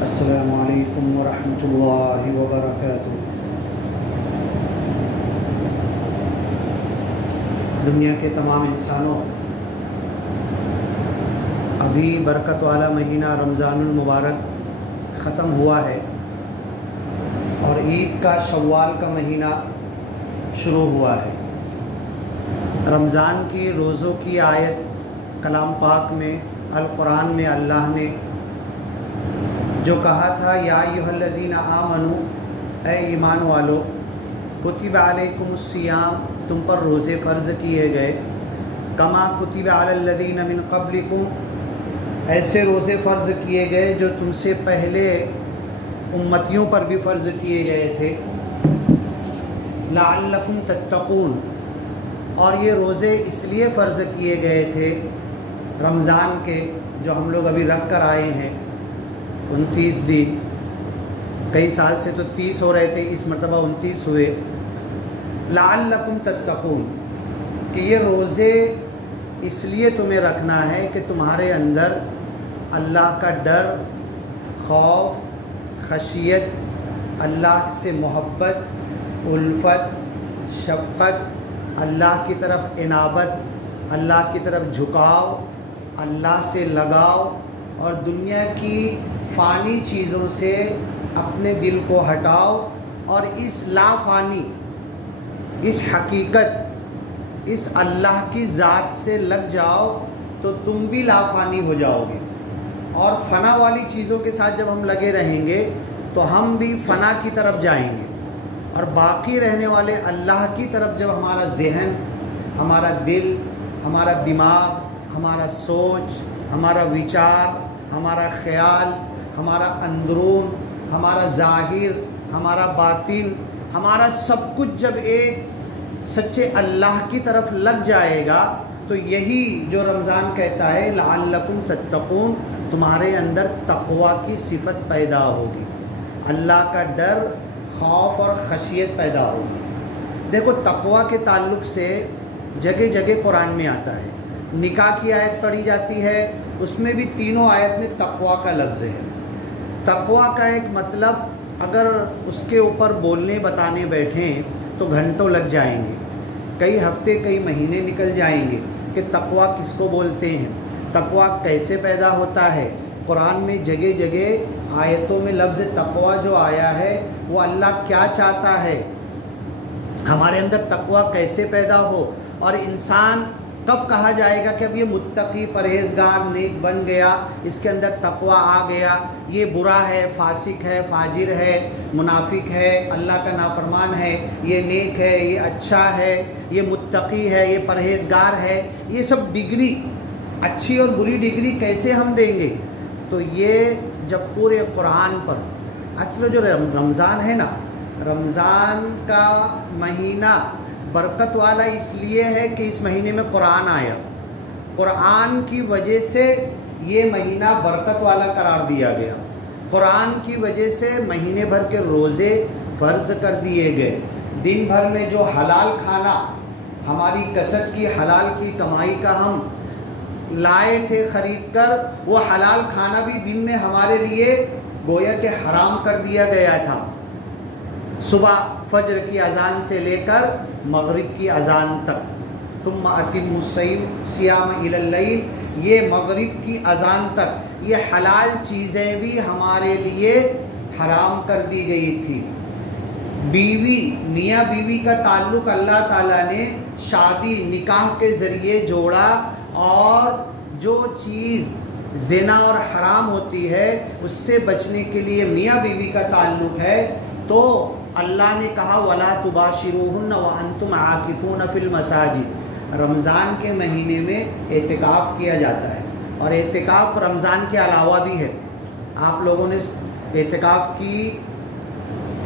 السلام علیکم ورحمۃ اللہ وبرکاتہ۔ دنیا کے تمام انسانوں، ابھی برکت والا مہینہ رمضان المبارک ختم ہوا ہے اور عید کا شوال کا مہینہ شروع ہوا ہے۔ رمضان کی روزوں کی آیت کلام پاک میں القرآن میں اللہ نے جو کہا تھا، یا ایھا الذین آمنوا، اے ایمان والو، کتب علیکم الصیام، تم پر روزے فرض کیے گئے، کما کتب علی الذین من قبلکم، ایسے روزے فرض کیے گئے جو تم سے پہلے امتیوں پر بھی فرض کیے گئے تھے، لعلکم تتقون، اور یہ روزے اس لیے فرض کیے گئے تھے رمضان کے، جو ہم لوگ ابھی رکھ کر آئے ہیں 29 دن، کئی سال سے تو 30 ہو رہے تھے، اس مرتبہ 29 ہوئے، لعلکم تتقون، کہ یہ روزے اس لیے تمہیں رکھنا ہے کہ تمہارے اندر اللہ کا ڈر، خوف، خشیت، اللہ سے محبت، الفت، شفقت، اللہ کی طرف انابت، اللہ کی طرف جھکاؤ، اللہ سے لگاؤ، اور دنیا کی فانی چیزوں سے اپنے دل کو ہٹاؤ اور اس لا فانی، اس حقیقت، اس اللہ کی ذات سے لگ جاؤ تو تم بھی لا فانی ہو جاؤ گے۔ اور فنا والی چیزوں کے ساتھ جب ہم لگے رہیں گے تو ہم بھی فنا کی طرف جائیں گے، اور باقی رہنے والے اللہ کی طرف جب ہمارا ذہن، ہمارا دل، ہمارا دماغ، ہمارا سوچ، ہمارا وچار، ہمارا خیال، ہمارا اندرون، ہمارا ظاہر، ہمارا باطن، ہمارا سب کچھ جب ایک سچے اللہ کی طرف لگ جائے گا تو یہی جو رمضان کہتا ہے لعلکم تتقون، تمہارے اندر تقوی کی صفت پیدا ہوگی، اللہ کا ڈر، خوف اور خشیت پیدا ہوگی۔ دیکھو، تقوی کے تعلق سے جگہ جگہ قرآن میں آتا ہے، نکاح کی آیت پڑھی جاتی ہے، اس میں بھی تینوں آیت میں تقوی کا لفظ ہے۔ تقوی کا ایک مطلب اگر اس کے اوپر بولنے بتانے بیٹھیں تو گھنٹوں لگ جائیں گے، کئی ہفتے کئی مہینے نکل جائیں گے کہ تقوی کس کو بولتے ہیں، تقوی کیسے پیدا ہوتا ہے۔ قرآن میں جگہ جگہ آیتوں میں لفظ تقوی جو آیا ہے وہ اللہ کیا چاہتا ہے، ہمارے اندر تقوی کیسے پیدا ہو، اور انسان کب کہا جائے گا کہ اب یہ متقی، پرہیزگار، نیک بن گیا، اس کے اندر تقوی آ گیا، یہ برا ہے، فاسق ہے، فاجر ہے، منافق ہے، اللہ کا نافرمان ہے، یہ نیک ہے، یہ اچھا ہے، یہ متقی ہے، یہ پرہیزگار ہے۔ یہ سب ڈگری، اچھی اور بری ڈگری کیسے ہم دیں گے؟ تو یہ جب پورے قرآن پر، اصل جو رمضان ہے نا، رمضان کا مہینہ برکت والا اس لیے ہے کہ اس مہینے میں قرآن آیا، قرآن کی وجہ سے یہ مہینہ برکت والا قرار دیا گیا، قرآن کی وجہ سے مہینے بھر کے روزے فرض کر دیے گئے، دن بھر میں جو حلال کھانا، ہماری کسب کی حلال کی کمائی کا ہم لائے تھے خرید کر، وہ حلال کھانا بھی دن میں ہمارے لیے گویا کہ حرام کر دیا گیا تھا۔ صبح فجر کی اذان سے لے کر مغرب کی اذان تک، ثم اتم الصیام الی اللیل، یہ مغرب کی اذان تک یہ حلال چیزیں بھی ہمارے لیے حرام کر دی گئی تھی۔ بیوی، میاں بیوی کا تعلق اللہ تعالیٰ نے شادی، نکاح کے ذریعے جوڑا، اور جو چیز زنا اور حرام ہوتی ہے اس سے بچنے کے لیے میاں بیوی کا تعلق ہے، تو اللہ نے کہا وَلَا تُبَاشِرُوهُنَّ وَأَنْتُمْ عَاكِفُونَ فِي الْمَسَاجِدِ، رمضان کے مہینے میں اعتکاف کیا جاتا ہے، اور اعتکاف رمضان کے علاوہ بھی ہے۔ آپ لوگوں نے اعتکاف کی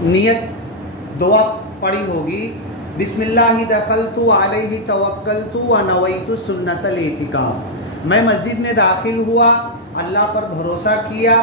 نیت دعا پڑھی ہوگی، بسم اللہ دخلت علیہ توکلت ونویت سنت الاعتکاف، میں مسجد میں داخل ہوا، اللہ پر بھروسہ کیا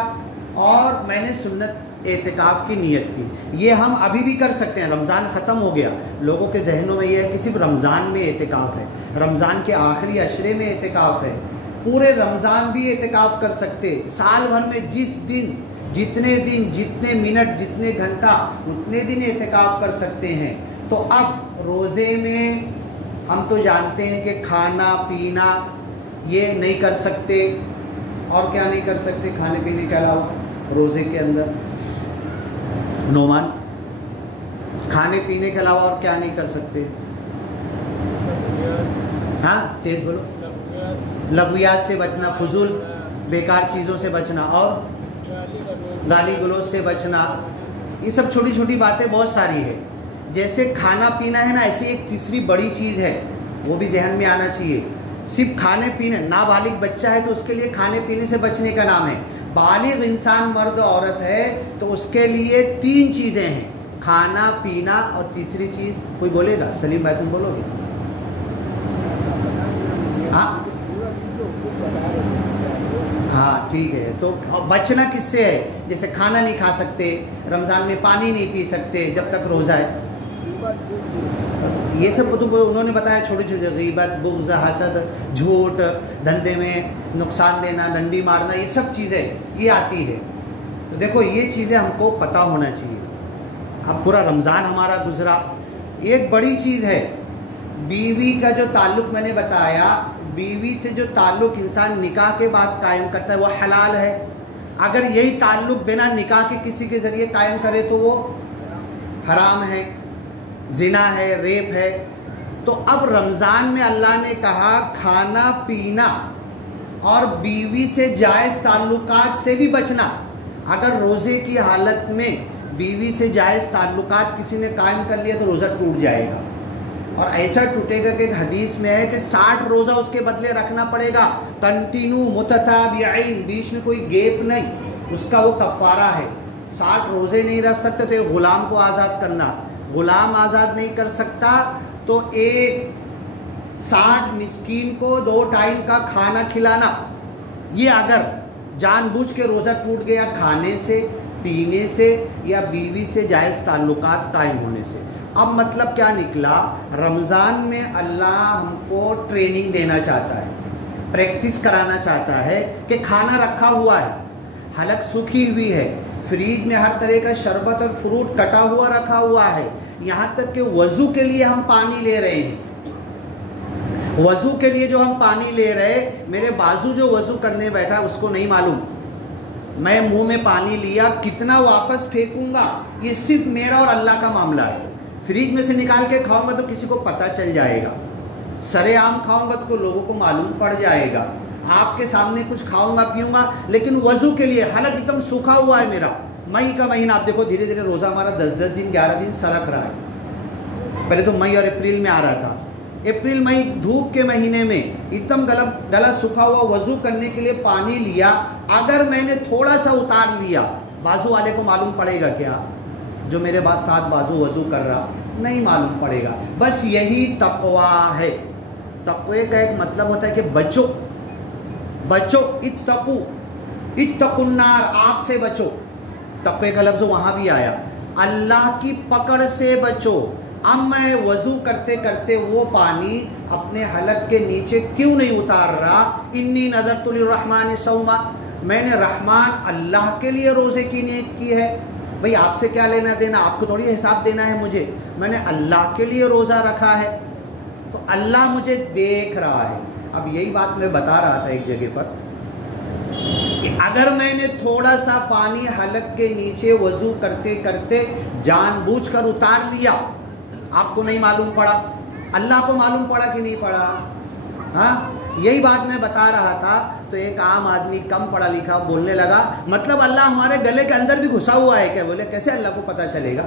اور میں نے سنت اعتکاف کی نیت کی۔ یہ ہم ابھی بھی کر سکتے ہیں، رمضان ختم ہو گیا، لوگوں کے ذہنوں میں یہ ہے کہ صرف رمضان میں اعتکاف ہے، رمضان کے آخری عشرے میں اعتکاف ہے، پورے رمضان بھی اعتکاف کر سکتے، سال بھر میں جس دن جتنے منٹ جتنے گھنٹہ اتنے دن اعتکاف کر سکتے ہیں۔ تو اب روزے میں ہم تو جانتے ہیں کہ کھانا پینا یہ نہیں کر سکتے، اور کیا نہیں کر سکتے کھانے پینے کے علاوہ روزے کے اندر؟ نعمان، کھانے پینے کے علاوہ اور کیا نہیں کر سکتے؟ ہاں تیز بولو۔ لغویات سے بچنا، فضول بیکار چیزوں سے بچنا، اور گالی گلوچ سے بچنا، یہ سب چھوٹی چھوٹی باتیں بہت ساری ہے۔ جیسے کھانا پینا ہے نا، ایسی ایک تیسری بڑی چیز ہے، وہ بھی ذہن میں آنا چاہیے۔ صرف کھانے پینے، نابالغ بچہ ہے تو اس کے لیے کھانے پینے سے بچنے کا نام ہے، بالغ انسان مرد عورت ہے تو اس کے لیے 3 چیزیں ہیں، کھانا پینا اور تیسری چیز کوئی بولے گا؟ سلیم بھائی تم بولو گے؟ ہاں ٹھیک ہے، تو بچنا کس سے ہے؟ جیسے کھانا نہیں کھا سکتے، رمضان میں پانی نہیں پی سکتے جب تک روزہ ہے، یہ سب انہوں نے بتایا، چھوٹی چھوٹی غیبت، بغض، حسد، جھوٹ، دھندے میں نقصان دینا، ڈنڈی مارنا، یہ سب چیزیں یہ آتی ہے۔ تو دیکھو یہ چیزیں ہم کو پتہ ہونا چاہیے۔ اب پورا رمضان ہمارا گزرا، ایک بڑی چیز ہے بیوی کا جو تعلق میں نے بتایا، بیوی سے جو تعلق انسان نکاح کے بعد قائم کرتا ہے وہ حلال ہے، اگر یہی تعلق بنا نکاح کے کسی کے ذریعے قائم کرے تو وہ حرام ہے، زنا ہے، ریپ ہے۔ تو اب رمضان میں اللہ نے کہا کھانا پینا اور بیوی سے جائز تعلقات سے بھی بچنا۔ اگر روزے کی حالت میں بیوی سے جائز تعلقات کسی نے قائم کر لیا تو روزہ ٹوٹ جائے گا، اور ایسا ٹوٹے گا کہ ایک حدیث میں ہے کہ 60 روزہ اس کے بدلے رکھنا پڑے گا، کنٹینیو متتابعین، بیچ میں کوئی گیپ نہیں، اس کا وہ کفارہ ہے۔ 60 روزے نہیں رکھ سکتے تو ایک غلام کو آزاد کرنا، غلام آزاد نہیں کر سکتا تو ایک 60 مسکین کو 2 ٹائم کا کھانا کھلانا۔ یہ اگر جان بوجھ کے روزہ ٹوٹ گیا کھانے سے، پینے سے یا بیوی سے جائز تعلقات قائم ہونے سے۔ اب مطلب کیا نکلا؟ رمضان میں اللہ ہم کو ٹریننگ دینا چاہتا ہے، پریکٹس کرانا چاہتا ہے کہ کھانا رکھا ہوا ہے، حلق سوکھی ہوئی ہے، فریج میں ہر طرح کا شربت اور فروٹ کٹا ہوا رکھا ہوا ہے، یہاں تک کہ وضو کے لیے ہم پانی لے رہے ہیں۔ وضو کے لیے جو ہم پانی لے رہے، میرے بازو جو وضو کرنے بیٹھا اس کو نہیں معلوم میں منہ میں پانی لیا کتنا واپس پھینکوں گا، یہ صرف میرا اور اللہ کا معاملہ ہے۔ فریج میں سے نکال کے کھاؤں گا تو کسی کو پتہ چل جائے گا، سرے عام کھاؤں گا تو لوگوں کو معلوم پڑ جائے گا، آپ کے سامنے کچھ کھاؤں گا پیوں گا، لیکن وضو کے لیے حلق ایک دم سوکھا ہوا ہے میرا۔ مئی کا مہینہ آپ دیکھو دھیرے دھیرے روزہ ہمارا 10 دن 11 دن سرک رہا ہے، پہلے تو مئی اور اپریل میں آ رہا تھا، اپریل مئی دھوپ کے مہینے میں ایک دم گلا سوکھا ہوا، وضو کرنے کے لیے پانی لیا، اگر میں نے تھوڑا سا اتار لیا بازو والے کو معلوم پڑے گا کیا؟ جو میرے بعد 7 بازو وضو کر رہا نہیں معلوم پڑے گا۔ بس یہی تقویٰ ہے۔ تقوی کا ایک مطلب ہوتا ہے کہ بچو، اتقوا النار، آگ سے بچو۔ تقوی کا لفظ وہاں بھی آیا، اللہ کی پکڑ سے بچو۔ اب میں وضو کرتے کرتے وہ پانی اپنے حلق کے نیچے کیوں نہیں اتار رہا؟ انی نذرت للرحمن صوما، میں نے رحمان اللہ کے لیے روزے کی نیت کی ہے۔ بھئی آپ سے کیا لینا دینا، آپ کو تھوڑی حساب دینا ہے مجھے، میں نے اللہ کے لیے روزہ رکھا ہے تو اللہ مجھے دیکھ رہا ہے۔ اب یہی بات میں بتا رہا تھا ایک جگہ پر کہ اگر میں نے تھوڑا سا پانی حلق کے نیچے وضو کرتے کرتے جان بوجھ کر اتار لیا، آپ کو نہیں معلوم پڑا، اللہ کو معلوم پڑا کہ نہیں پڑا؟ ہاں یہی بات میں بتا رہا تھا تو ایک عام آدمی کم پڑھا لکھا بولنے لگا، مطلب اللہ ہمارے گلے کے اندر بھی گھسا ہوا ہے کیا؟ بولے کیسے اللہ کو پتہ چلے گا؟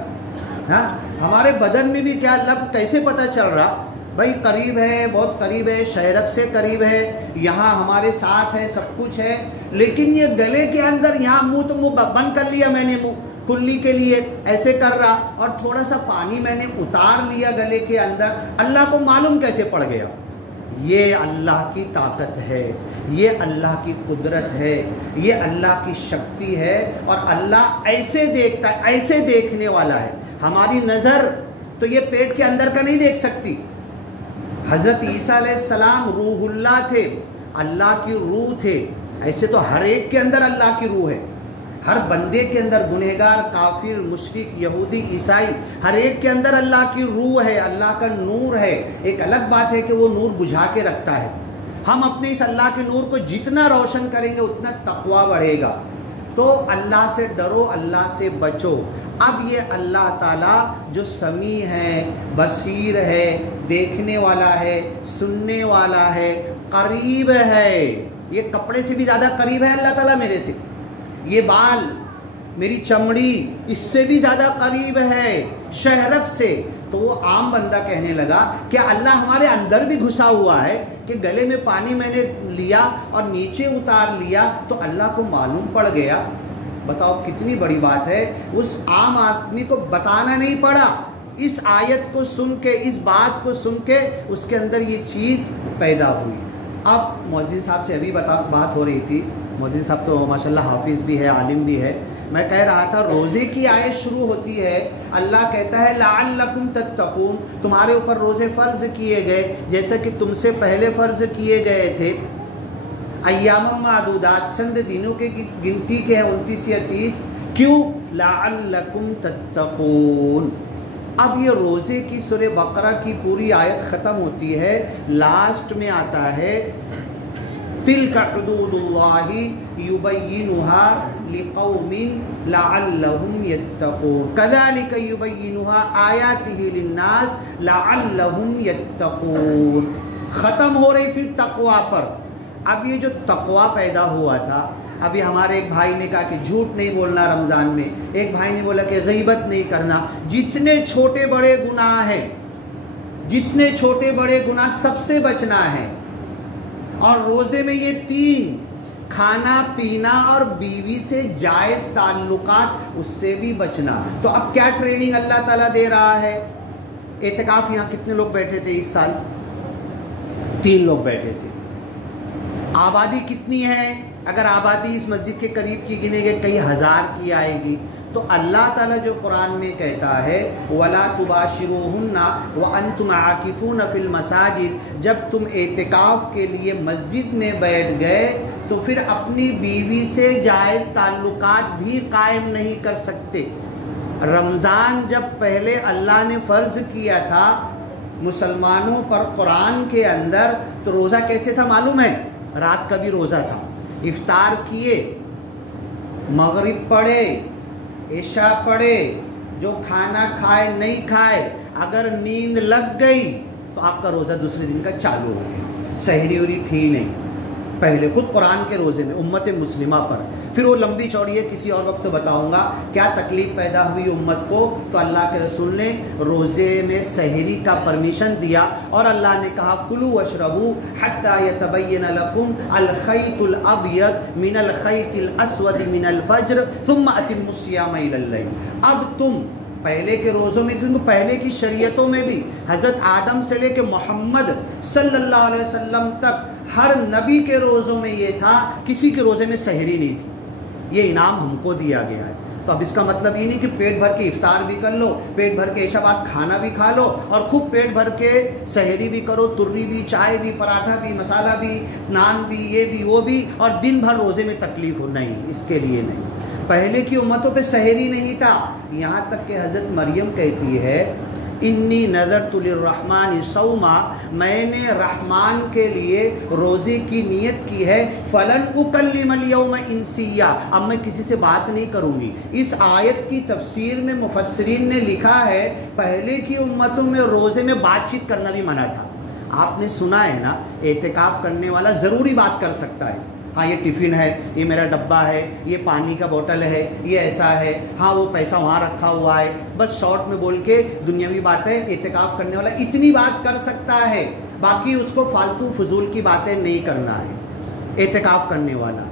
ہاں ہمارے بدن میں بھی کیا اللہ کو کیسے پتہ چل رہا؟ بھائی قریب ہے، بہت قریب ہے، شہرک سے قریب ہے، یہاں ہمارے ساتھ ہے، سب کچھ ہے، لیکن یہ گلے کے اندر یہاں منہ تو منہ بند کر لیا میں نے، منہ کلی کے لیے ایسے کر رہا، اور تھوڑا سا پانی میں نے اتار لیا گلے کے اندر، اللہ کو معلوم کیسے پڑ گیا؟ یہ اللہ کی طاقت ہے، یہ اللہ کی قدرت ہے، یہ اللہ کی شکتی ہے، اور اللہ ایسے دیکھتا ہے، ایسے دیکھنے والا ہے۔ ہماری نظر تو یہ پیٹ کے اندر کا نہیں دیکھ سکتی۔ حضرت عیسیٰ علیہ السلام روح اللہ تھے، اللہ کی روح تھے، ایسے تو ہر ایک کے اندر اللہ کی روح ہے، ہر بندے کے اندر، گنہگار، کافر، مشرک، یہودی، عیسائی، ہر ایک کے اندر اللہ کی روح ہے، اللہ کا نور ہے۔ ایک الگ بات ہے کہ وہ نور بجھا کے رکھتا ہے۔ ہم اپنے اس اللہ کے نور کو جتنا روشن کریں گے اتنا تقویٰ بڑھے گا۔ تو اللہ سے ڈرو، اللہ سے بچو۔ اب یہ اللہ تعالیٰ جو سمیع ہے، بصیر ہے، دیکھنے والا ہے، سننے والا ہے، قریب ہے، یہ کپڑے سے بھی زیادہ قریب ہے اللہ تعالیٰ میرے سے، یہ بال، میری چمڑی اس سے بھی زیادہ قریب ہے شہرک سے۔ تو وہ عام بندہ کہنے لگا کہ اللہ ہمارے اندر بھی گھسا ہوا ہے، کہ گلے میں پانی میں نے لیا اور نیچے اتار لیا تو اللہ کو معلوم پڑ گیا۔ بتاؤ کتنی بڑی بات ہے، اس عام آدمی کو بتانا نہیں پڑا، اس آیت کو سن کے، اس بات کو سن کے اس کے اندر یہ چیز پیدا ہوئی۔ اب مؤذن صاحب سے ابھی بات ہو رہی تھی، مؤذن صاحب تو ماشاءاللہ حافظ بھی ہے، عالم بھی ہے، میں کہہ رہا تھا روزے کی آیت شروع ہوتی ہے، اللہ کہتا ہے لعلکم تتقون، تمہارے اوپر روزے فرض کیے گئے جیسا کہ تم سے پہلے فرض کیے گئے تھے، ایام معدودات، چند دنوں کے گنتی کے ہیں 29 یا 30، کیوں؟ لعلکم تتقون۔ اب یہ روزے کی سورہ بقرہ کی پوری آیت ختم ہوتی ہے، لاسٹ میں آتا ہے تلک حدود اللہ یبینها لقوم لعلهم یتقون کذالک یبینها آیاتہ للناس لعلهم یتقون۔ ختم ہو رہی پھر تقویٰ پر۔ اب یہ جو تقویٰ پیدا ہوا تھا، ابھی ہمارے ایک بھائی نے کہا کہ جھوٹ نہیں بولنا رمضان میں، ایک بھائی نے بولا کہ غیبت نہیں کرنا، جتنے چھوٹے بڑے گناہ ہیں، جتنے چھوٹے بڑے گناہ سب سے بچنا ہے، اور روزے میں یہ 3، کھانا پینا اور بیوی سے جائز تعلقات، اس سے بھی بچنا۔ تو اب کیا ٹریننگ اللہ تعالیٰ دے رہا ہے؟ اعتکاف یہاں کتنے لوگ بیٹھے تھے اس سال؟ 3 لوگ بیٹھے تھے۔ آبادی کتنی ہے؟ اگر آبادی اس مسجد کے قریب کی گنے گے کئی ہزار کی آئے گی۔ تو اللہ تعالیٰ جو قرآن میں کہتا ہے وَلَا تُبَاشِرُوهُنَّ وَأَنْتُمْ عَاكِفُونَ فِي الْمَسَاجِدِ، جب تم اعتکاف کے لیے مسجد میں بیٹھ گئے تو پھر اپنی بیوی سے جائز تعلقات بھی قائم نہیں کر سکتے۔ رمضان جب پہلے اللہ نے فرض کیا تھا مسلمانوں پر قرآن کے اندر، تو روزہ کیسے تھا معلوم ہے؟ رات کا بھی روزہ تھا، افطار کیے، مغرب پڑھے، عشاء پڑھے، جو کھانا کھائے نہیں کھائے، اگر نیند لگ گئی تو آپ کا روزہ دوسرے دن کا چالو ہو گیا۔ سحری وری تھی نہیں پہلے، خود قرآن کے روزے میں امت مسلمہ پر۔ پھر وہ لمبی چوڑی ہے، کسی اور وقت بتاؤں گا کیا تکلیف پیدا ہوئی امت کو۔ تو اللہ کے رسول نے روزے میں سحری کا پرمیشن دیا، اور اللہ نے کہا کلوا واشربوا حتی یتبین لکم الخیط الابیض من الخیط الاسود من الفجر ثم اتموا الصیام الی اللیل۔ اب تم پہلے کے روزوں میں، کیونکہ پہلے کی شریعتوں میں بھی حضرت آدم سے لے کے محمد صلی اللہ علیہ وسلم تک ہر نبی کے روزوں میں یہ تھا، کسی کے روزے میں سحری نہیں تھی۔ یہ انعام ہم کو دیا گیا ہے۔ تو اب اس کا مطلب یہ نہیں کہ پیٹ بھر کے افطار بھی کر لو، پیٹ بھر کے عشاء بعد کھانا بھی کھا لو، اور خوب پیٹ بھر کے سحری بھی کرو، تری بھی، چائے بھی، پراٹھا بھی، مسالہ بھی، نان بھی، یہ بھی وہ بھی، اور دن بھر روزے میں تکلیف ہو، نہیں، اس کے لیے نہیں۔ پہلے کی امتوں پہ سحری نہیں تھا، یہاں تک کہ حضرت مریم کہتی ہے انی نذرت للرحمن صوما، میں نے رحمان کے لیے روزے کی نیت کی ہے، فلن اکلم اليوم انسیا، اب میں کسی سے بات نہیں کروں گی۔ اس آیت کی تفسیر میں مفسرین نے لکھا ہے پہلے کی امتوں میں روزے میں بات چیت کرنا بھی منع تھا۔ آپ نے سنا ہے نا، اعتکاف کرنے والا ضروری بات کر سکتا ہے، ہاں یہ ٹفن ہے، یہ میرا ڈبہ ہے، یہ پانی کا بوتل ہے، یہ ایسا ہے، ہاں وہ پیسہ وہاں رکھا ہوا ہے، بس شارٹ میں بول کے دنیاوی باتیں اعتکاف کرنے والا اتنی بات کر سکتا ہے، باقی اس کو فالتو فضول کی باتیں نہیں کرنا ہے اعتکاف کرنے والا۔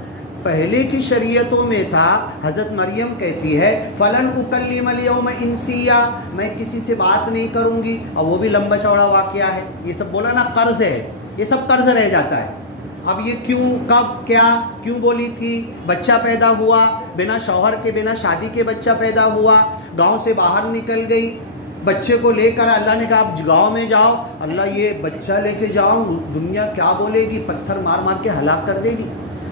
پہلے کی شریعتوں میں تھا، حضرت مریم کہتی ہے فلن اکلم الیوم انسیا، میں کسی سے بات نہیں کروں گی، اور وہ بھی لمبا چوڑا واقعہ ہے، یہ سب بولا نا قرض ہے، یہ سب قرض رہ جاتا ہے۔ اب یہ کیوں، کب، کیا، کیوں بولی تھی؟ بچہ پیدا ہوا، بنا شوہر کے، بنا شادی کے بچہ پیدا ہوا، گاؤں سے باہر نکل گئی، بچے کو لے کر اللہ نے کہا اب گاؤں میں جاؤ، اللہ یہ بچہ لے کے جاؤ، دنیا کیا بولے گی، پتھر مار مار کے ہلاک کر دے گی،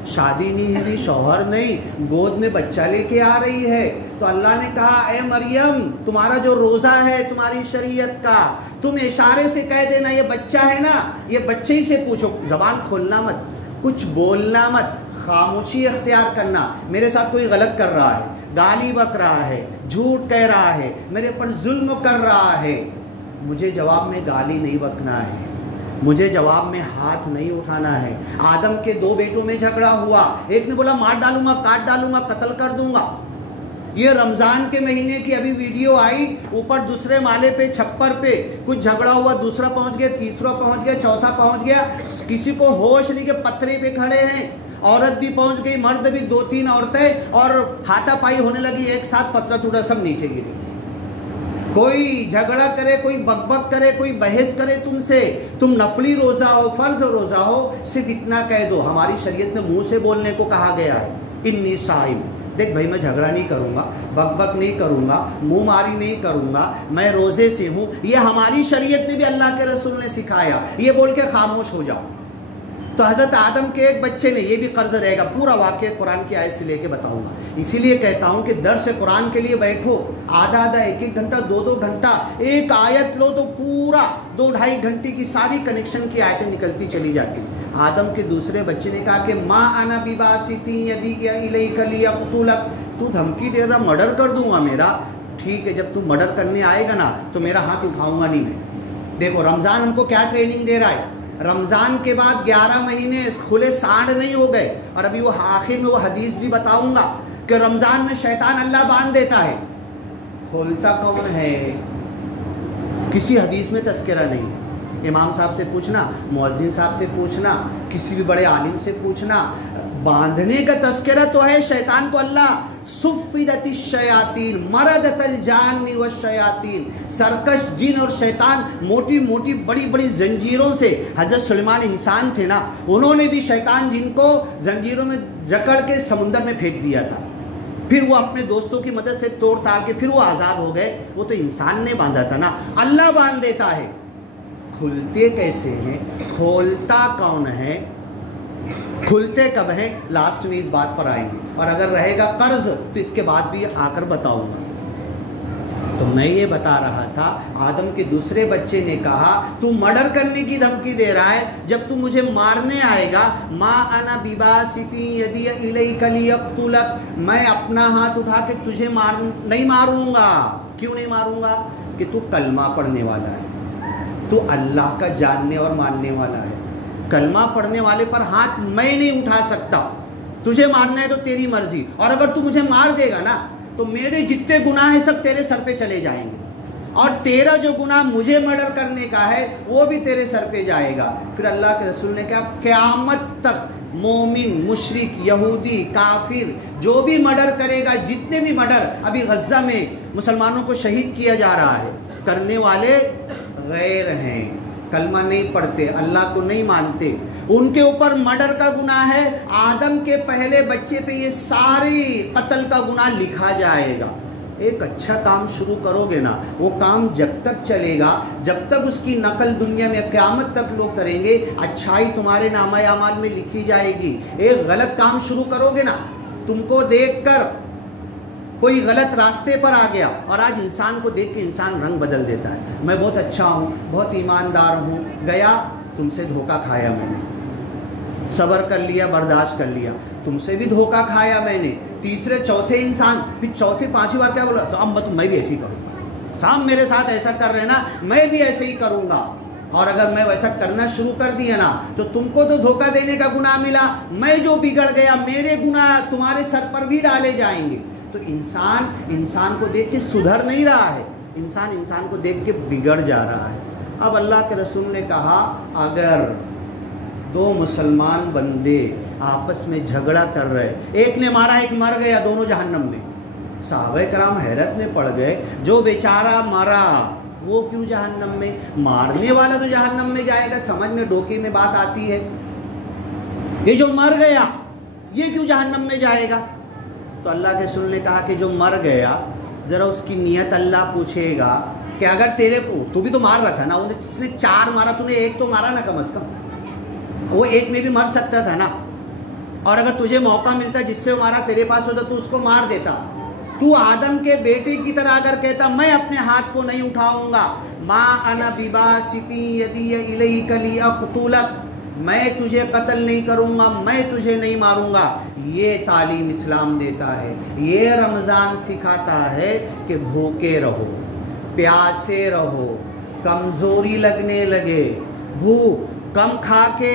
شادی نہیں ہوئی، شوہر نہیں، گود میں بچہ لے کے آ رہی ہے، تو اللہ نے کہا اے مریم تمہارا جو روزہ ہے تمہاری شریعت کا، تم اشارے سے کہہ دینا یہ بچہ ہے نا، یہ بچے ہی سے پوچھو، زبان کھولنا مت، کچھ بولنا مت، خاموشی اختیار کرنا۔ میرے ساتھ کوئی غلط کر رہا ہے، گالی بک رہا ہے، جھوٹ کہہ رہا ہے، میرے پر ظلم کر رہا ہے، مجھے جواب میں گالی نہیں بکنا ہے، مجھے جواب میں ہاتھ نہیں اٹھانا ہے۔ آدم کے 2 بیٹوں میں جھگڑا ہوا، ایک نے بولا مار ڈالوں گا، کاٹ ڈالوں گا، قتل کر دوں گا۔ یہ رمضان کے مہینے کی ابھی ویڈیو آئی، اوپر دوسرے مالے پہ چھپر پہ کچھ جھگڑا ہوا، دوسرا پہنچ گیا، تیسرا پہنچ گیا، چوتھا پہنچ گیا، کسی کو ہوش نہیں کہ پتھرے پہ کھڑے ہیں، عورت بھی پہنچ گئی، مرد بھی، 2-3 عورتیں، اور ہاتھا پائی ہونے لگی، ایک ساتھ پتلا ٹوٹا، سب نیچے گرے۔ کوئی جھگڑا کرے، کوئی بک بک کرے، کوئی بحث کرے تم سے، تم نفلی روزہ ہو، فرض روزہ ہو، صرف اتنا کہہ دو، ہماری شریعت میں منہ سے بولنے کو کہا گیا ہے، انی صائم، دیکھ بھائی میں جھگڑا نہیں کروں گا، بک بک نہیں کروں گا، منہ ماری نہیں کروں گا، میں روزے سے ہوں، یہ ہماری شریعت میں بھی اللہ کے رسول نے سکھایا، یہ بول کے خاموش ہو جاؤ۔ تو حضرت آدم کے ایک بچے نے، یہ بھی قرض رہے گا، پورا واقعہ قرآن کی آیت سے لے کے بتاؤں گا، اسی لیے کہتا ہوں کہ درس قرآن کے لیے بیٹھو، آدھا آدھا، 1-1 گھنٹہ، 2-2 گھنٹہ، ایک آیت لو تو پورا 2-2.5 گھنٹے کی ساری کنیکشن کی آیتیں نکلتی چلی جاتی۔ آدم کے دوسرے بچے نے کہا کہ ما انا بباسطی یدی الیک لیقتلک، تو دھمکی دے رہا مرڈر کر دوں گا میرا، ٹھیک ہے، جب تو مرڈر کرنے آئے گا نا تو میرا ہاتھ اٹھاؤں گا نہیں میں۔ دیکھو رمضان ہم کو کیا ٹریننگ دے رہا ہے، رمضان کے بعد 11 مہینے کھلے سانڈ نہیں ہو گئے، اور ابھی وہ آخر میں وہ حدیث بھی بتاؤں گا کہ رمضان میں شیطان اللہ باندھ دیتا ہے، کھولتا کون ہے؟ کسی حدیث میں تذکرہ نہیں، امام صاحب سے پوچھنا، مؤذن صاحب سے پوچھنا، کسی بھی بڑے عالم سے پوچھنا، باندھنے کا تذکرہ تو ہے شیطان کو اللہ صفدت الشیاطین مردت الجان والشیاطین، سرکش جن اور شیطان موٹی موٹی بڑی بڑی زنجیروں سے، حضرت سلیمان انسان تھے نا، انہوں نے بھی شیطان جن کو زنجیروں میں جکڑ کے سمندر میں پھینک دیا تھا، پھر وہ اپنے دوستوں کی مدد سے توڑ تاڑ کے پھر وہ آزاد ہو گئے، وہ تو انسان نے باندھا تھا نا، اللہ باندھ دیتا ہے۔ کھلتے کیسے ہیں، کھولتا کون ہے، کھلتے کب ہیں، لاسٹ میں اس بات پر آئیں گے، اور اگر رہے گا قرض تو اس کے بعد بھی آ کر بتاؤں گا۔ تو میں یہ بتا رہا تھا، آدم کے دوسرے بچے نے کہا تو مرڈر کرنے کی دھمکی دے رہا ہے، جب تو مجھے مارنے آئے گا، ما انا بباسطی یدی الیک لیقتلک، میں اپنا ہاتھ اٹھا کے تجھے نہیں ماروں گا۔ کیوں نہیں ماروں گا؟ کہ تو کلمہ پڑھنے والا ہے، تو اللہ کا جاننے اور ماننے والا ہے، کلمہ پڑھنے والے پر ہاتھ میں نہیں اٹھا سکتا، تجھے مارنا ہے تو تیری مرضی، اور اگر تو مجھے مار دے گا نا تو میرے جتنے گناہ ہیں سب تیرے سر پہ چلے جائیں گے، اور تیرا جو گناہ مجھے مرڈر کرنے کا ہے وہ بھی تیرے سر پہ جائے گا۔ پھر اللہ کے رسول نے کہا قیامت تک مومن، مشرک، یہودی، کافر جو بھی مرڈر کرے گا، جتنے بھی مرڈر ابھی غزہ میں مسلمانوں کو شہید کیا جا رہا ہے، کرنے والے غیر ہیں، کلمہ نہیں پڑھتے، اللہ کو نہیں مانتے، ان کے اوپر مرڈر کا گناہ ہے، آدم کے پہلے بچے پہ یہ ساری قتل کا گناہ لکھا جائے گا۔ ایک اچھا کام شروع کرو گے نا، وہ کام جب تک چلے گا، جب تک اس کی نقل دنیا میں قیامت تک لوگ کریں گے، اچھائی تمہارے نامہ اعمال میں لکھی جائے گی۔ ایک غلط کام شروع کرو گے نا، تم کو دیکھ کر کوئی غلط راستے پر آ گیا، اور آج انسان کو دیکھ کے انسان رنگ بدل دیتا ہے، میں بہت اچھا ہوں، بہت ایماندار ہوں، گیا تم سے دھوکہ کھایا میں نے، صبر کر لیا، برداشت کر لیا، تم سے بھی دھوکہ کھایا میں نے، تیسرے چوتھے انسان، پھر چوتھے پانچویں بار کیا بولا، اب میں بھی ایسے ہی کروں گا، سام میرے ساتھ ایسا کر رہے نا، میں بھی ایسے ہی کروں گا، اور اگر میں ویسا کرنا شروع کر دیا نا تو تم کو تو دھوکہ دینے کا گناہ ملا، میں جو بگڑ گیا میرے گناہ تمہارے سر پر بھی ڈالے جائیں گے۔ تو انسان کو دیکھ کے سدھر نہیں رہا ہے، انسان کو دیکھ کے بگڑ جا رہا ہے۔ اب اللہ کے رسول نے کہا اگر دو مسلمان بندے آپس میں جھگڑا کر رہے، ایک نے مارا ایک مر گیا، دونوں جہنم میں، صحابہ کرام حیرت میں پڑ گئے، جو بیچارہ مرا وہ کیوں جہنم میں، مارنے والا تو جہنم میں جائے گا، سمجھ میں ڈوکے میں بات آتی ہے، یہ جو مر گیا یہ کیوں جہنم میں جائے گا؟ تو اللہ کے رسول نے کہا کہ جو مر گیا ذرا اس کی نیت اللہ پوچھے گا کہ اگر تیرے کو، تو بھی تو مار رہا تھا نا، اس نے 4 مارا، تو نے ایک تو مارا نا، کم از کم وہ ایک میں بھی مر سکتا تھا نا، اور اگر تجھے موقع ملتا جس سے وہ مارا تیرے پاس ہوتا تو اس کو مار دیتا۔ تو آدم کے بیٹے کی طرح اگر کہتا میں اپنے ہاتھ کو نہیں اٹھاؤں گا، ما انا بباسطی یدی الیک لیاقتلک، میں تجھے قتل نہیں کروں گا، میں تجھے نہیں ماروں گا، یہ تعلیم اسلام دیتا ہے، یہ رمضان سکھاتا ہے کہ بھوکے رہو، پیاسے رہو، کمزوری لگنے لگے، بھوک کم کھا کے،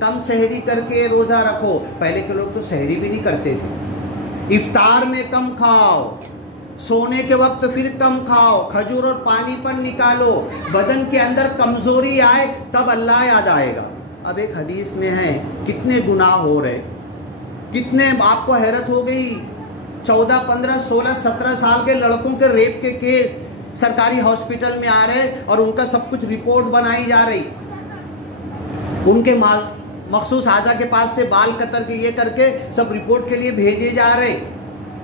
کم سحری کر کے روزہ رکھو۔ پہلے کے لوگ تو سحری بھی نہیں کرتے تھے، افطار میں کم کھاؤ، سونے کے وقت پھر کم کھاؤ، کھجور اور پانی پر نکالو، بدن کے اندر کمزوری آئے تب اللہ یاد آئے گا۔ اب ایک حدیث میں ہے کتنے گناہ ہو رہے، کتنے، آپ کو حیرت ہو گئی، 14 15 16 17 سال کے لڑکوں کے ریپ کے کیس سرکاری ہاسپٹل میں آ رہے اور ان کا سب کچھ رپورٹ بنائی جا رہی، ان کے مخصوص اعضاء کے پاس سے بال قطر کے یہ کر کے سب رپورٹ کے لیے بھیجے جا رہے۔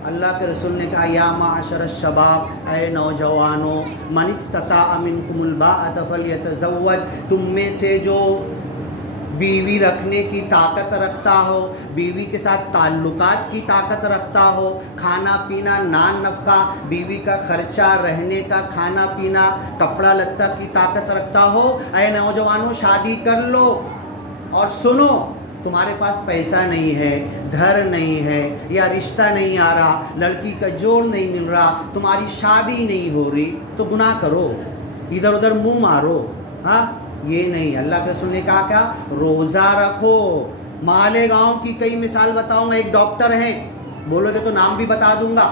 اللہ کے رسول نے کہا یا معاشر الشباب، اے نوجوانوں، من استطاع منکم الباءۃ فلیتزوج، تم میں سے جو بیوی رکھنے کی طاقت رکھتا ہو، بیوی کے ساتھ تعلقات کی طاقت رکھتا ہو، کھانا پینا، نان نفقہ، بیوی کا خرچہ، رہنے کا، کھانا پینا، کپڑا لتا کی طاقت رکھتا ہو، اے نوجوانوں شادی کر لو۔ اور سنو، تمہارے پاس پیسہ نہیں ہے، گھر نہیں ہے، یا رشتہ نہیں آ رہا، لڑکی کا جوڑ نہیں مل رہا، تمہاری شادی نہیں ہو رہی، تو گناہ کرو، ادھر ادھر منہ مارو، ہاں یہ نہیں۔ اللہ کے رسول نے کہا کیا؟ روزہ رکھو۔ مالیگاؤں کی کئی مثال بتاؤں گا، ایک ڈاکٹر ہیں، بولو گے تو نام بھی بتا دوں گا،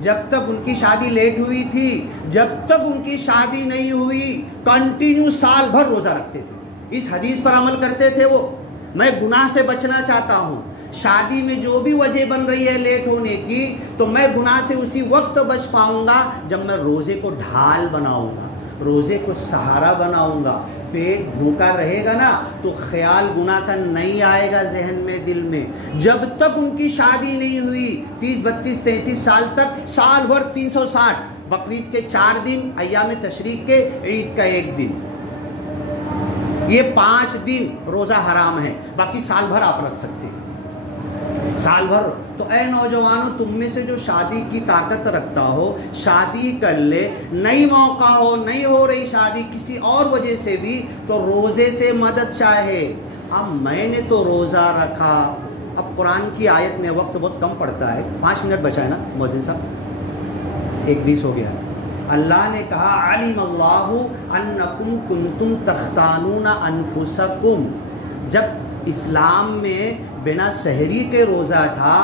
جب تک ان کی شادی لیٹ ہوئی تھی، جب تک ان کی شادی نہیں ہوئی، کنٹینیو سال بھر روزہ رکھتے تھے، اس حدیث پر عمل کرتے تھے وہ۔ میں گناہ سے بچنا چاہتا ہوں، شادی میں جو بھی وجہ بن رہی ہے لیٹ ہونے کی، تو میں گناہ سے اسی وقت بچ پاؤں گا جب میں روزے کو ڈھال بناؤں گا، روزے کو سہارا بناؤں گا۔ پیٹ بھوکا رہے گا نا تو خیال گناہ کا نہیں آئے گا ذہن میں، دل میں۔ جب تک ان کی شادی نہیں ہوئی، 30 32 33 سال تک، سال بھر 360، بقرعید کے 4 دن، ایام تشریق کے، عید کا 1 دن، یہ 5 دن روزہ حرام ہے، باقی سال بھر آپ رکھ سکتے ہیں، سال بھر۔ تو اے نوجوانوں، تم میں سے جو شادی کی طاقت رکھتا ہو شادی کر لے، نئی موقع ہو، نہیں ہو رہی شادی کسی اور وجہ سے بھی، تو روزے سے مدد چاہے۔ اب میں نے تو روزہ رکھا، اب قرآن کی آیت میں وقت بہت کم پڑتا ہے، 5 منٹ بچا ہے نا مؤذن صاحب، 1:20 ہو گیا۔ اللہ نے کہا علم اللہ انکم کنتم تختانون انفسکم، جب اسلام میں بنا سحری کے روزہ تھا،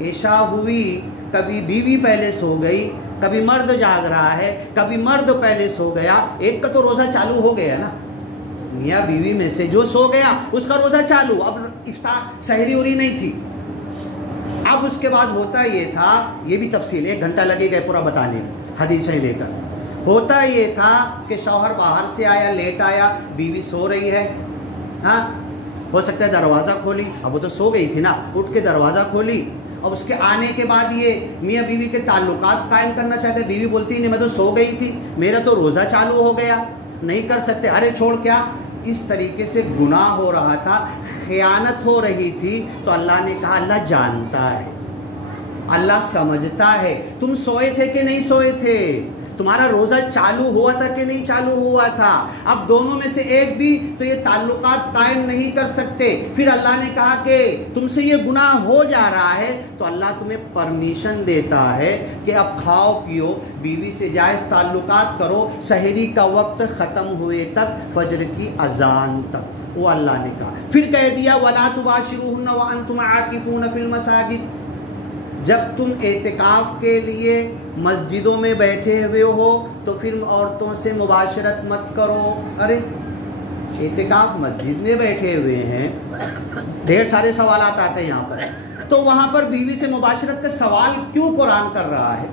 عشاء ہوئی، کبھی بیوی پہلے سو گئی، کبھی مرد جاگ رہا ہے، کبھی مرد پہلے سو گیا، ایک کا تو روزہ چالو ہو گیا نا، میاں بیوی میں سے جو سو گیا اس کا روزہ چالو، اب افطار سحری ہو رہی نہیں تھی۔ اب اس کے بعد ہوتا یہ تھا، یہ بھی تفصیل 1 گھنٹہ لگے گا پورا بتانے میں حدیثیں لے کر، ہوتا یہ تھا کہ شوہر باہر سے آیا، لیٹ آیا، بیوی سو رہی ہے، ہاں ہو سکتا ہے دروازہ کھولی، اب وہ تو سو گئی تھی نا، اٹھ کے دروازہ کھولی، اور اس کے آنے کے بعد یہ میاں بیوی کے تعلقات قائم کرنا چاہتے، بیوی بولتی نہیں میں تو سو گئی تھی، میرا تو روزہ چالو ہو گیا، نہیں کر سکتے، ارے چھوڑ کیا، اس طریقے سے گناہ ہو رہا تھا، خیانت ہو رہی تھی۔ تو اللہ نے کہا اللہ جانتا ہے، اللہ سمجھتا ہے تم سوئے تھے کہ نہیں سوئے تھے، تمہارا روزہ چالو ہوا تھا کہ نہیں چالو ہوا تھا؟ اب دونوں میں سے ایک بھی تو یہ تعلقات قائم نہیں کر سکتے. پھر اللہ نے کہا کہ تم سے یہ گناہ ہو جا رہا ہے تو اللہ تمہیں پرمیشن دیتا ہے کہ اب کھاؤ پیو، بیوی سے جائز تعلقات کرو، سحری کا وقت ختم ہوئے تک، فجر کی اذان تک. وہ اللہ نے کہا. پھر کہہ دیا وَلَا تُبَاشِرُوهُنَّ وَأَنْتُمْ عَاكِفُونَ فِي الْمَسَاجِدِ. جب تم اعتکاف کے لیے مسجدوں میں بیٹھے ہوئے ہو تو پھر عورتوں سے مباشرت مت کرو. ارے اعتکاف مسجد میں بیٹھے ہوئے ہیں، ڈھیر سارے سوالات آتے ہیں یہاں پر، تو وہاں پر بیوی سے مباشرت کا سوال کیوں قرآن کر رہا ہے؟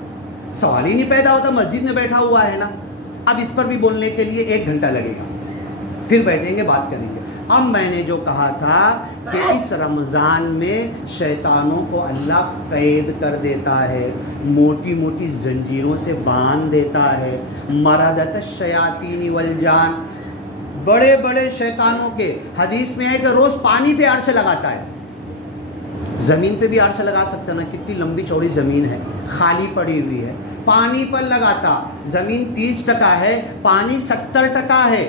سوال ہی نہیں پیدا ہوتا، مسجد میں بیٹھا ہوا ہے نا. اب اس پر بھی بولنے کے لیے 1 گھنٹہ لگے گا، پھر بیٹھیں گے بات کریں گے. اب میں نے جو کہا تھا کہ اس رمضان میں شیطانوں کو اللہ قید کر دیتا ہے، موٹی موٹی زنجیروں سے باندھ دیتا ہے. مردت الشیاطین والجان، بڑے بڑے شیطانوں کے حدیث میں ہے کہ روز پانی پہ عرش لگاتا ہے. زمین پہ بھی عرش لگا سکتا نا، کتنی لمبی چوڑی زمین ہے، خالی پڑی ہوئی ہے، پانی پر لگاتا. زمین 30% ہے، پانی 70% ہے.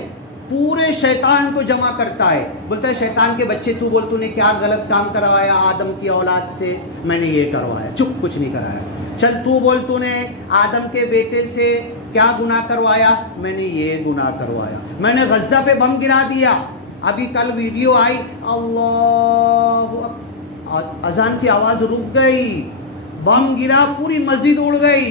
پورے شیطان کو جمع کرتا ہے. بولتا ہے شیطان کے بچے تو بول تو نے کیا غلط کام کروایا آدم کی اولاد سے؟ میں نے یہ کروایا. چپ، کچھ نہیں کرایا. چل تو بول تو نے آدم کے بیٹے سے کیا گناہ کروایا؟ میں نے یہ گناہ کروایا. میں نے غزہ پہ بم گرا دیا. ابھی کل ویڈیو آئی، اللہ، اذان کی آواز رک گئی، بم گرا، پوری مسجد اڑ گئی.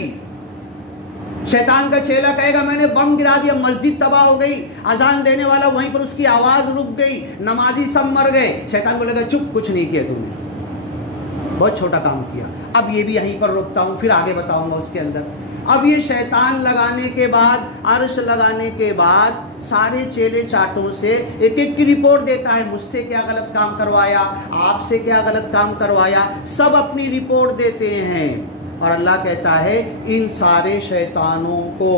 شیطان کا چیلا کہے گا میں نے بم گرا دیا، مسجد تباہ ہو گئی. اذان دینے والا وہیں پر اس کی آواز رک گئی، نمازی سب مر گئے. شیطان بولے گا چپ، کچھ نہیں کیا تم نے، بہت چھوٹا کام کیا. اب یہ بھی یہیں پر روکتا ہوں، پھر آگے بتاؤں گا اس کے اندر. اب یہ شیطان لگانے کے بعد، عرش لگانے کے بعد سارے چیلے چاٹوں سے ایک ایک کی رپورٹ دیتا ہے. مجھ سے کیا غلط کام کروایا، آپ سے کیا غلط کام کروایا، سب اپنی رپورٹ دیتے ہیں. اور اللہ کہتا ہے ان سارے شیطانوں کو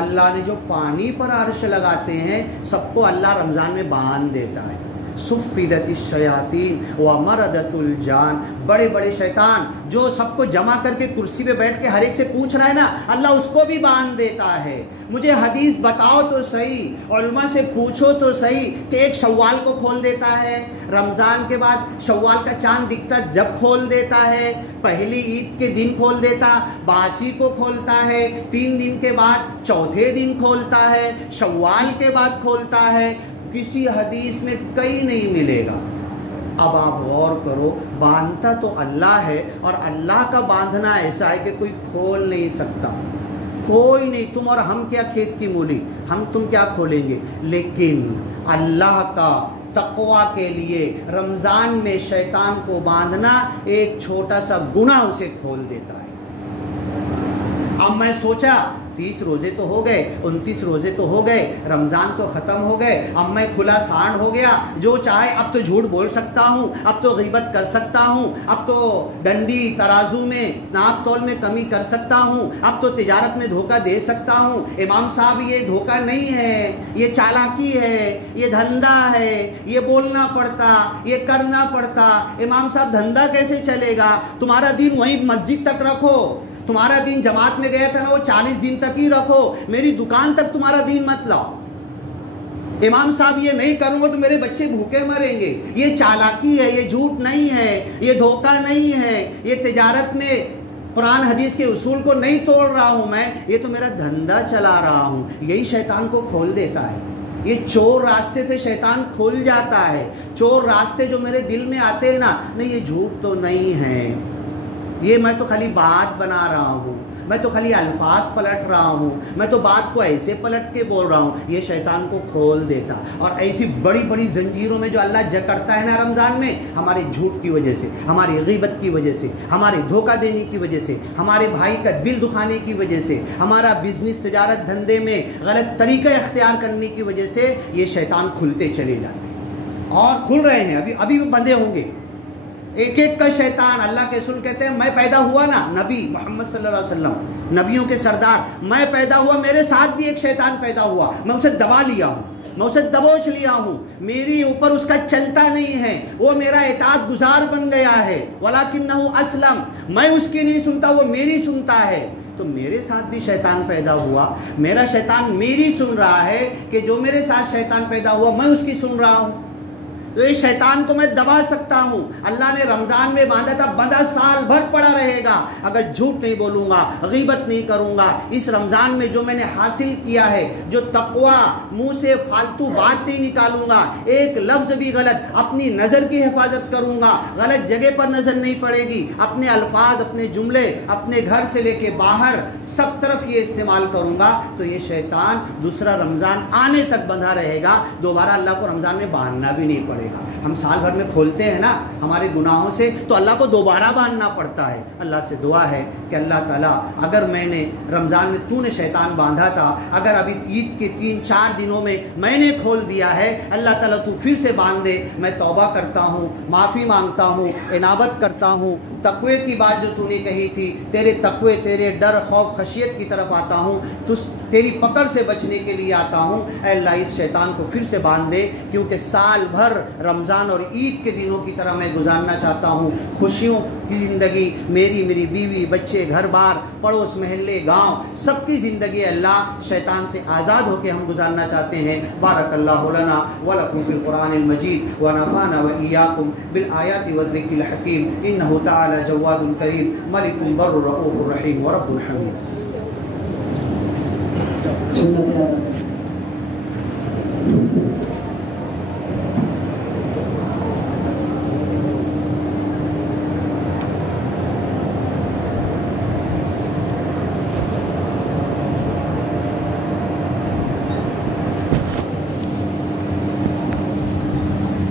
اللہ نے جو پانی پر عرش لگاتے ہیں سب کو اللہ رمضان میں باندھ دیتا ہے. صفدت الشیاطین ومردت الجان، بڑے بڑے شیطان جو سب کو جمع کر کے کرسی پہ بیٹھ کے ہر ایک سے پوچھ رہا ہے نا، اللہ اس کو بھی باندھ دیتا ہے. مجھے حدیث بتاؤ تو صحیح، علماء سے پوچھو تو صحیح کہ ایک شوال کو کھول دیتا ہے، رمضان کے بعد شوال کا چاند دکھتا جب کھول دیتا ہے، پہلی عید کے دن کھول دیتا، باسی کو کھولتا ہے، 3 دن کے بعد چوتھے دن کھولتا ہے، شوال کے بعد کھولتا ہے. کسی حدیث میں کہیں نہیں ملے گا. اب آپ غور کرو، باندھتا تو اللہ ہے، اور اللہ کا باندھنا ایسا ہے کہ کوئی کھول نہیں سکتا، کوئی نہیں. تم اور ہم کیا کھیت کی مولی، ہم تم کیا کھولیں گے؟ لیکن اللہ کا تقوی کے لیے رمضان میں شیطان کو باندھنا ایک چھوٹا سا گناہ اسے کھول دیتا ہے. اب میں سوچا 30 روزے تو ہو گئے، 29 روزے تو ہو گئے، رمضان تو ختم ہو گئے، اب میں کھلا سانڈ ہو گیا، جو چاہے اب تو جھوٹ بول سکتا ہوں، اب تو غیبت کر سکتا ہوں، اب تو ڈنڈی ترازو میں ناپ تول میں کمی کر سکتا ہوں، اب تو تجارت میں دھوکہ دے سکتا ہوں. امام صاحب یہ دھوکہ نہیں ہے، یہ چالاکی ہے، یہ دھندا ہے، یہ بولنا پڑتا، یہ کرنا پڑتا. امام صاحب دھندا کیسے چلے گا؟ تمہارا دین وہیں مسجد تک رکھو، تمہارا دین جماعت میں گیا تھا نا وہ 40 دن تک ہی رکھو، میری دکان تک تمہارا دین مت لاؤ. امام صاحب یہ نہیں کروں گا تو میرے بچے بھوکے مریں گے. یہ چالاکی ہے، یہ جھوٹ نہیں ہے، یہ دھوکہ نہیں ہے، یہ تجارت میں قرآن حدیث کے اصول کو نہیں توڑ رہا ہوں میں، یہ تو میرا دھندا چلا رہا ہوں. یہی شیطان کو کھول دیتا ہے. یہ چور راستے سے شیطان کھل جاتا ہے. چور راستے جو میرے دل میں آتے ہیں نا، نہیں یہ جھوٹ تو نہیں ہے، یہ میں تو خالی بات بنا رہا ہوں، میں تو خالی الفاظ پلٹ رہا ہوں، میں تو بات کو ایسے پلٹ کے بول رہا ہوں. یہ شیطان کو کھول دیتا. اور ایسی بڑی بڑی زنجیروں میں جو اللہ جکڑتا ہے نا رمضان میں، ہمارے جھوٹ کی وجہ سے، ہماری غیبت کی وجہ سے، ہمارے دھوکہ دینے کی وجہ سے، ہمارے بھائی کا دل دکھانے کی وجہ سے، ہمارا بزنس تجارت دھندے میں غلط طریقہ اختیار کرنے کی وجہ سے یہ شیطان کھلتے چلے جاتے ہیں. اور کھل رہے ہیں، ابھی بھی بندے ہوں گے. ایک ایک کا شیطان. اللہ کے رسول کہتے ہیں میں پیدا ہوا نا، نبی محمد صلی اللہ علیہ وسلم نبیوں کے سردار، میں پیدا ہوا، میرے ساتھ بھی ایک شیطان پیدا ہوا، میں اسے دبا لیا ہوں، میں اسے دبوچ لیا ہوں، میری اوپر اس کا چلتا نہیں ہے، وہ میرا اطاعت گزار بن گیا ہے. وَلَكِنَّهُ أَسْلَمَ، میں اس کی نہیں سنتا، وہ میری سنتا ہے. تو میرے ساتھ بھی شیطان پیدا ہوا، میرا شیطان میری سن رہا ہے کہ جو میرے ساتھ شیطان پیدا ہوا میں اس کی سن رہا ہوں، تو اس شیطان کو میں دبا سکتا ہوں۔ اللہ نے رمضان میں باندھا تھا، بندہ سال بھر پڑا رہے گا اگر جھوٹ نہیں بولوں گا، غیبت نہیں کروں گا۔ اس رمضان میں جو میں نے حاصل کیا ہے، جو تقوی، منہ سے فالتو بات نہیں نکالوں گا، ایک لفظ بھی غلط، اپنی نظر کی حفاظت کروں گا، غلط جگہ پر نظر نہیں پڑے گی، اپنے الفاظ، اپنے جملے، اپنے گھر سے لے کے باہر سب طرف یہ استعمال کروں گا، تو یہ شیطان دوسرا رمضان آنے تک بندھا رہے گا، دوبارہ اللہ کو رمضان میں باندھنا بھی نہیں پڑے گا۔ ہم سال بھر میں کھولتے ہیں نا ہمارے گناہوں سے، تو اللہ کو دوبارہ باندھنا پڑتا ہے۔ اللہ سے دعا ہے کہ اللہ تعالیٰ اگر میں نے رمضان میں تو نے شیطان باندھا تھا، اگر ابھی عید کے 3-4 دنوں میں نے کھول دیا ہے، اللہ تعالیٰ تو پھر سے باندھ دے۔ میں توبہ کرتا ہوں، معافی مانگتا ہوں، انابت کرتا ہوں، تقوی کی بات جو تو نے کہی تھی، تیرے تقوی، تیرے ڈر، خوف، خشیت کی طرف آتا ہوں، تو تیری پکڑ سے بچنے کے لیے آتا ہوں۔ اے اللہ اس شیطان کو پھر سے باندھ دے، کیونکہ سال بھر رمضان اور عید کے دنوں کی طرح میں گزارنا چاہتا ہوں، خوشیوں کی زندگی، میری بیوی، بچے، گھر بار، پڑوس، محلے، گاؤں، سب کی زندگی اللہ شیطان سے آزاد ہو کے ہم گزارنا چاہتے ہیں۔ بارک اللہ لنا ولکم فی القرآن المجید ونفعنا وإیاکم بالآیات والذکر الحکیم، انہ تعالی جواد کریم ملک بر رؤوف رحیم ورب الحمید۔